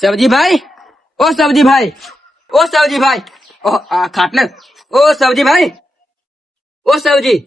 સબજીભાઈ ઓ સબજીભાઈ ઓ સબજીભાઈ ઓ આ ખાટલે. ઓ સબજીભાઈ ઓ સબજી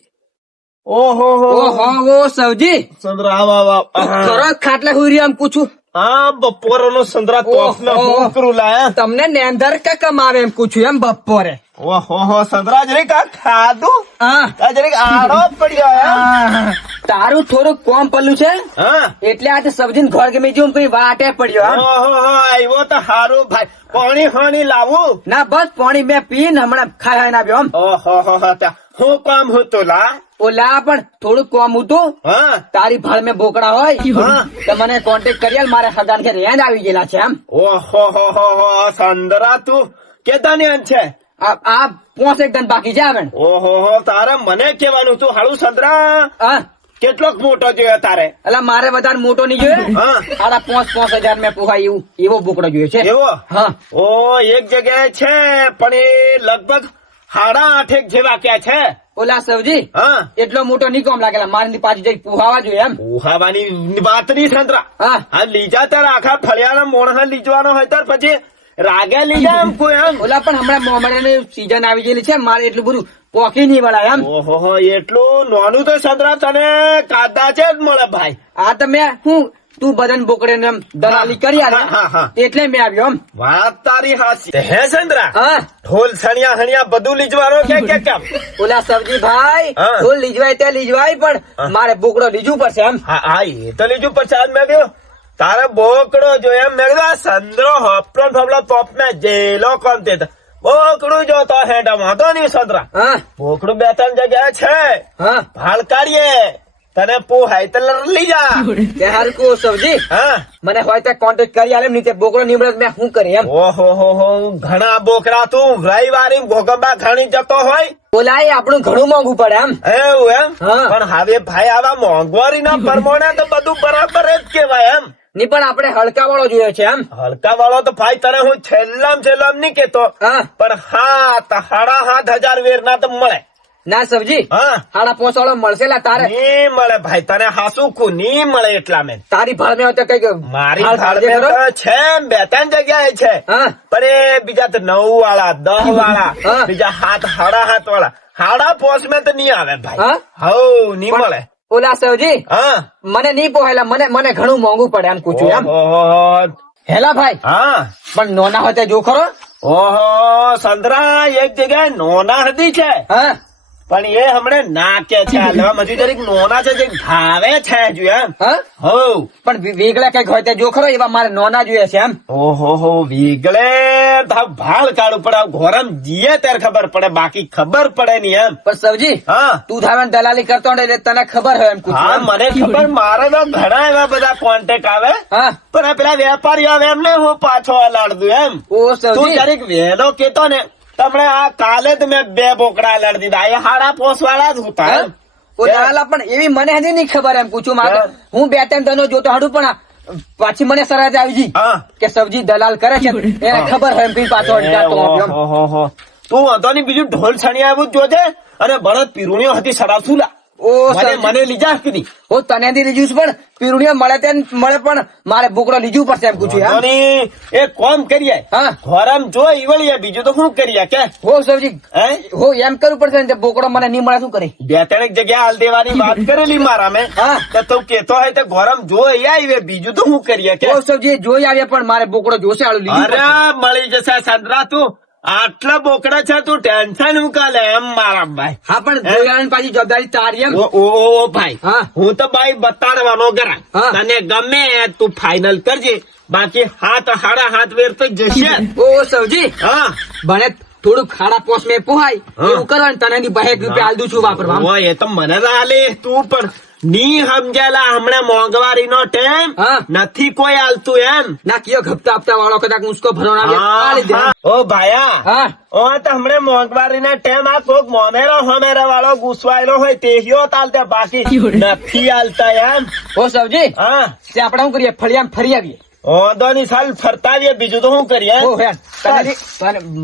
ઓહો ઓ હો ઓ સબજી સંદ્રા આવ આવ. ખરો ખાટલે હુરી આમ પૂછું. બપોરો નો સંદ્રા તોફ ને. હું કરું લાયા તમને નેંદર કે કમાવે એમ પૂછ્યું એમ બપોરે. ઓહો હો સંદ્રા જરીક આ ખાધું? હા. આ જરીક આડો પડ્યો. તારું થોડુંક કોમ પલ્લું છે? હા. એટલે આજે સબ્જી ઘર ગમે જેવું કઈ વાટે પડ્યો હા? ઓહો હો આવ્યો તો હારું ભાઈ. પાણી હાણી લાવું? ના બસ પાણી મેં પીને હમણાં ખાઈ ના આવ્યો ઓહો હો હો કામ હતું લા? ઓલા પણ થોડું કોમ હતું? હા. તારી ભાળ મેં બોકડા હોય. તો મને કોન્ટેક્ટ કરી મારે હગાન કે રેન આવી ગયેલા છે એમ. ઓહો હો હો હો સંદરા તું. કેતા ને છે? આ પોસ એક દન બાકી છે આવે ઓહો હો તારે મને કેવાનું તું હાળું સંદરા. હા. કેટલોક મોટો જોયો તારે. એટલે મારે વધારે મોટો નહીં જોયો? હા. આડા પાંચ પાંચ હજાર મેં પોહાય એવું એવો બોકડો જોયો છે. એવો? હા. ઓ એક જગ્યાએ છે પણ એ લગભગ સાડા આઠેક જેવા કે છે. ઓલા સવજી હા. એટલો મોટો નહીં કોમ લાગેલા મારી પાછી જઈ પુહાવા જોઈએ એમ. પુહાવાની વાત નહીં સંતરા. હા. લીજા તાર આખા ફળિયાના મોણસા લીજવાનો હોય તાર પછી રાગે લીજા એમ કોઈ એમ. ઓલા પણ હમણાં મોમડાની સીઝન આવી ગયેલી છે મારે એટલું બધું પોકી નહીં વળાય એમ. ઓહો એટલું નોનું તો સંતરા તને કાદા છે જ મળે ભાઈ. આ તમે હું તું બદન બોકડે ને દલાલી કરી આલે. એટલે મેં આવ્યો એમ. વાત તારી હાસી હે ચંદ્રા? ઢોલ સણિયા હણિયા બધું લીજવાનો કે કે કેમ? ઓલા સબજી ભાઈ ઢોલ લીજવાય તે લીજવાય પણ મારે બોકડો લીજવું પડશે એમ. હા હા એ તો લીજું આજ મેં કહ્યું તારે બોકડો જો એમ. મેં કીધું સંદ્રો હપલો ફપલો તોપ ને જેલો કોમ તે. બોકડું જો તો હેડા વાંધો નહીં સંતરા બોકડું બે ત્રણ જગ્યાએ છે. હા. ભાલ કાઢીએ તને પોહાય તો લઈ જા. તે હરકુ સબજી હા. મને હોય તો કોન્ટેક્ટ કરી આલે નીચે બોકરો નીમડે મેં શું કરી એમ? ઓહો હો હો ઘણા બોકરા તું રવિવારે ગોગંબા ઘણી જતો હોય. બોલાય આપણું ઘણું મોંઘું પડે એમ? એવું એમ? હા. પણ હવે ભાઈ આવા મોંઘવારી ના પરમોણે તો બધું બરાબર જ કેવાય એમ? ની પણ આપણે હલકા વાળો જોઈએ છે એમ? હલકા વાળો તો ભાઈ તને હું છેલ્લામ છેલ્લામ નહીં કેતો હા. પણ હાથ સાડા હાથ હજાર વેર ના તો મળે. ના સબજી હા. હાડા પોસ વાળો મળશે લા તારે. ની મળે ભાઈ તને હાસુ કુ ની મળે એટલા મેં. તારી ભાળ મેં તો કઈ મારી ભાળ મેં તો છે બે ત્રણ જગ્યાએ છે. પણ એ બીજા તો નવ વાળા દસ વાળા બીજા હાથ હાડા હાથ વાળા હાડા પોસ મેં તો નહીં આવે ભાઈ? હવ નહીં મળે. ઓલા સવજી હા. મને નહીં પોહેલા મને મને ઘણું મોંઘું પડે એમ પૂછું એમ. હેલા ભાઈ. હા. પણ નોના હોય જો ખરો ઓહો સંતરા એક જગ્યાએ નોના હતી છે. હા. પણ એ હમણે ના કે છે મજુ જરીક નોના છે જે ભાવે છે જો એમ. હા? પણ વે- કંઈક હોય તે જો ખરો એવા મારે નોના જોઈએ છે એમ. ઓહો હો વીગળે ભાવ ભાળ કાઢવું પડે ઘોરમ જીએ ત્યારે ખબર પડે બાકી ખબર પડે ની એમ. પણ સવજી હા. તું ધાવે દલાલી કરતો એટલે તને ખબર હોય એમ હા મને ખબર મારે તો ઘણા એવા બધા કોન્ટેક્ટ આવે. હા. પણ આ પેલા વેપારીઓ આવે એમને હું પાછો અલાડ દઉં એમ. ઓ તું જરીક વહેલો કેતો ને તમને આ કાલે જ મેં બે બોકડા લડ દીધા. એ હાડા પોસ વાળા જ હતા હા? એમ. ઓ દલાલા પણ એવી મને હજી નહીં ખબર એમ પૂછું મારે. હું બે ત્રણ તનો જોતો હડું પણ પાછી મને સરાજ આવી ગઈ કે સબજી દલાલ કરે છે. એને ખબર હોય એમ કઈ પાછો. ઓહોહો. તું વાંધો નહીં બીજું ઢોલ છણી આવ્યું જ જોજે. અને ભરત પીરુણીઓ હતી સરાસુલા ઓ મને મને લીજા કીધી ઓ તને દી લીજું પણ પીરુણીઓ મળે તે મળે પણ મારે બોકડો લીજું પડશે એમ પૂછ્યું હા? એ કોમ કરીએ. હા. ઘોરમ જો ઈવળીએ બીજું તો શું કરીએ કે? હો સબજી હો? એમ કરવું પડશે ને બોકડો મને નહીં મળે શું કરે? બે ત્રણ જગ્યા હાલ દેવાની વાત કરેલી મારા મેં. હા. તો કેતો હોય તો ઘોરમ જો આવીએ બીજું તો શું કરીએ કે? હો સબજી જોઈ આવ્યા પણ મારે બોકડો જોશે આળું લીજું અરે મળી જશે સંતરા તું. આટલા બોકડા છે તું ટેન્શન હું એમ મારા ભાઈ. હા પણ જોઈ પાછી જવાબદારી તારી એમ. ઓ ભાઈ. હા. હું તો ભાઈ બતાડવાનો ગરા. તને ગમે તું ફાઇનલ કરજે. બાકી હાથ હાડા હાથ વેર તો જશે. ઓ સબજી હા. ભલે થોડું ખાડા પોસ મેં પોહાય. હા. એવું કરો તને બહેક રૂપિયા આલ દઉં છું વાપરવા. એ તો મને ના તું પણ. ની સમજેલા હમણાં મોંઘવારી નો ટેમ નથી કોઈ આલતું એમ. ના કયો હપ્તા હપ્તા વાળો કદાચ મુસ્કો ભરવાના ઓ ભાયા હા. ઓ તો હમણે મોંઘવારી ના ટેમ આ કોક મોમેરો હોમેરો વાળો ગુસવાયેલો હોય તેહીઓ તાલતે બાકી નથી આલતા એમ. ઓ સબજી હા. તે આપણે શું કરીએ? ફળિયામાં ફરી આવીએ. ઓંધો ની સાલ ફરતાવીએ બીજું તો શું કરીએ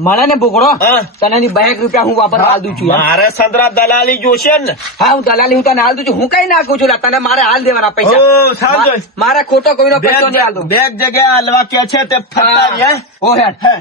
મને ને બોકડો હા. તને ની બેક રૂપિયા હું વાપરવા હાલ દઉં છું. મારે સંતરા દલાલી જોશે ને. હા હું દલાલી હું તને હાલ દઉં છું. હું કઈ નાખું છું તને મારે હાલ દેવાના પૈસા. મારે ખોટો કોઈનો બેગ પૈસો નહીં હાલ દઉં બેગ હાલવા કે છે તે ફરતા રહ્યા ઓ હેડ હે.